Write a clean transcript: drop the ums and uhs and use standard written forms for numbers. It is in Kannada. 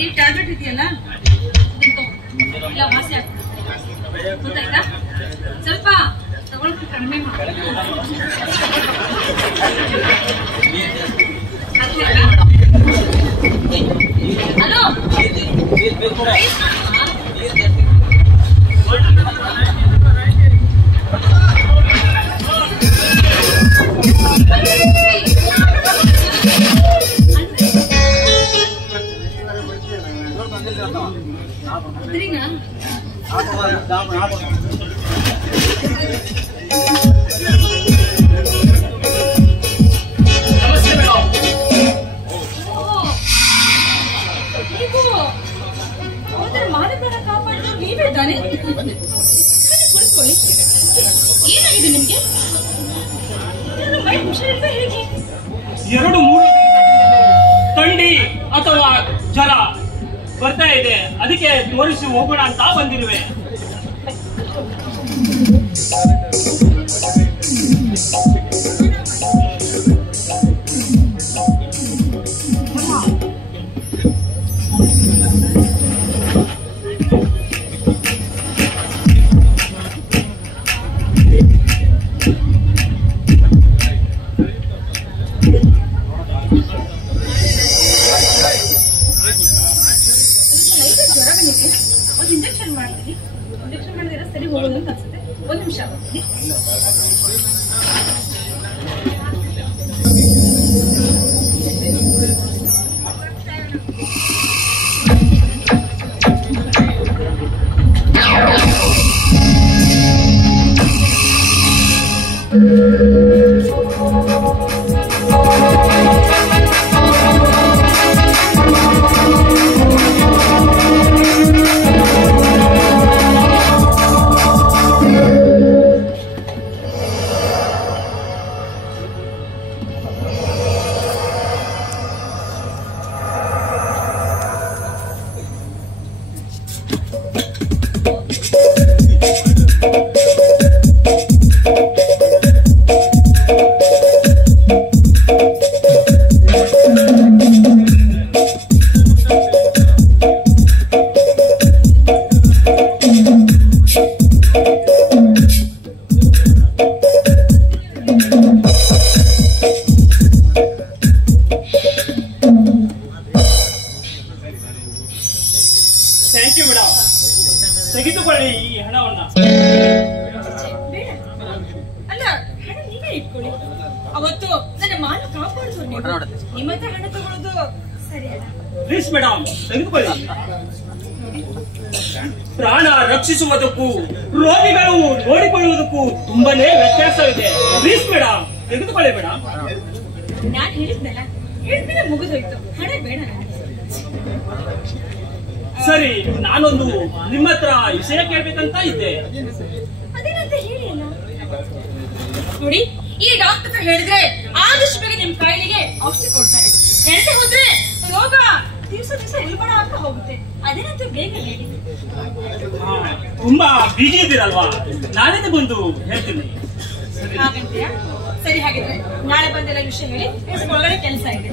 ಈ ಟ್ಯಾಬ್ಲೆಟ್ ಇದೆಯಲ್ಲ ಇಲ್ಲ ವಾಸಿ ಆಗ್ತದೆ ಗೊತ್ತಾಯ್ತಾ? ಸ್ವಲ್ಪ ತಗೊಳಕ್ಕೆ ಕಡಿಮೆ ಮಾಡಿ. ಹಲೋ ಏನಾಗಿದೆ ನಿಮ್ಗೆ? ಹೇಗೆ 2-3 ಥಂಡಿ ಅಥವಾ ಜ್ವರ ಬರ್ತಾ ಇದೆ, ಅದಕ್ಕೆ ತೋರಿಸಿ ಹೋಗೋಣ ಅಂತ ಬಂದಿರುವೆ. ಒಂದು ಇಂಜೆಕ್ಷನ್ ಮಾಡ್ತೀನಿ. ಇಂಜೆಕ್ಷನ್ ಮಾಡಿದ್ರೆ ಸರಿ ಹೋಗೋದು ಅಂತ ಅನ್ಸುತ್ತೆ. 1 ನಿಮಿಷ ಆಗುತ್ತೆ. Thank you madam. ತೆಗೆದುಕೊಳ್ಳಿ ಈ ಹಣವನ್ನ. ಅಲ್ಲ, ಹಣ ನೀವೇ ಇಟ್ಕೊಳ್ಳಿ. ಅವತ್ತು ನನ್ನ ಮಾನ ಕಾಪಾಡಿದ್ರು ನೀವು. ನಿಮ್ಮ ಹತ್ರ ಹಣ ತಗೊಳ್ಳೋದು ಸರಿ ಅಲ್ಲ. ಪ್ಲೀಸ್ ಮೇಡಮ್, ತೆಗೆದುಕೊಳ್ಳಿ. ಪ್ರಾಣ ರಕ್ಷಿಸುವುದಕ್ಕೂ ರೋಗಿಗಳು ನೋಡಿಕೊಳ್ಳುವುದಕ್ಕೂ ತುಂಬಾನೇ ವ್ಯತ್ಯಾಸವಿದೆ. ಪ್ಲೀಸ್ ಮೇಡಮ್, ತೆಗೆದುಕೊಳ್ಳಿ ಮೇಡಮ್. ನಾನು ಹೇಳಿದ್ನಲ್ಲ, ಹೇಳಿದ್ಮೇಲೆ ಮುಗಿದೋಯ್ತು. ಹಣ ಬೇಡ ನನಗೆ. ಸರಿ, ನಾನೊಂದು ನಿಮ್ಮ ಹತ್ರ ವಿಷಯ ಕೇಳ್ಬೇಕಂತ ಇದ್ದೆ. ಅದೇನಂತ ಹೇಳಿ ಅಲ್ಲ. ನೋಡಿ, ಈ ಡಾಕ್ಟರ್ ಹೇಳಿದ್ರೆ ಆದಷ್ಟು ಬೇಗ ನಿಮ್ ಕಾಯಿಲೆಗೆ ಔಷಧಿ ಕೊಡ್ತಾರೆ. ಹೇಳ್ತಾ ಹೋದ್ರೆ ರೋಗ ದಿವಸ ಉಲ್ಬಣ ಅಂತ ಹೋಗುತ್ತೆ. ಅದೇನಂತ ಬೇಗ ಹೇಳಿ. ತುಂಬಾ ಬಿಜಿ ಇದ್ದೀರಲ್ವಾ, ನಾಳೆ ಬಂದು ಹೇಳ್ತೀನಿ. ಹಾಗಂತೀರಾ? ಸರಿ, ಹಾಗಿದ್ರೆ ನಾಳೆ ಬಂದೆಲ್ಲ ವಿಷಯ ಹೇಳಿ. ಒಳಗಡೆ ಕೆಲಸ ಇದೆ.